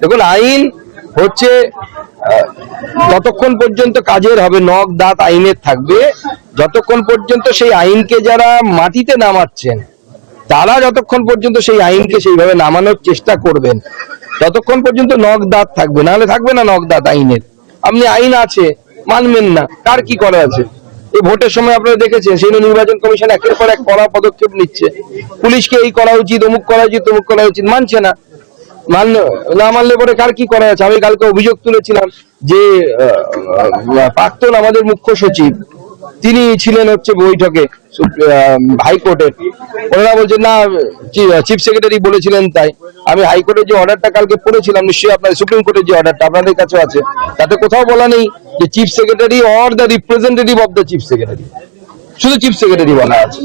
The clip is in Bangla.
দেখুন, আইন হচ্ছে ততক্ষণ পর্যন্ত কাজের হবে, নখ দাঁত আইনের থাকবে যতক্ষণ পর্যন্ত সেই আইনকে যারা মাটিতে নামাচ্ছেন তারা যতক্ষণ পর্যন্ত সেই আইনকে সেইভাবে নামানোর চেষ্টা করবেন ততক্ষণ পর্যন্ত নখ দাঁত থাকবে, নাহলে থাকবে না নখ দাঁত আইনের। আপনি আইন আছে মানবেন না, কার কি করা আছে? এই ভোটের সময় আপনারা দেখেছেন সেই নির্বাচন কমিশন একের পর এক কড়া পদক্ষেপ নিচ্ছে, পুলিশকে এই করা উচিত, অমুক করা উচিত, তমুক করা উচিত, মানছে না। না মানলে পরে কার কি করা আছে? আমি কালকে অভিযোগ তুলেছিলাম যে প্রাক্তন আমাদের মুখ্য সচিব তিনি ছিলেন হচ্ছে বৈঠকে হাইকোর্টের, ওনারা বলছেন না চিফ সেক্রেটারি বলেছিলেন তাই। আমি হাইকোর্টের যে অর্ডারটা কালকে পড়েছিলাম, নিশ্চয়ই আপনার সুপ্রিম কোর্টের যে অর্ডারটা আপনাদের কাছে আছে, তাতে কোথাও বলা নেই যে chief secretary or the representative of the chief secretary, শুধু চিফ সেক্রেটারি বলা আছে।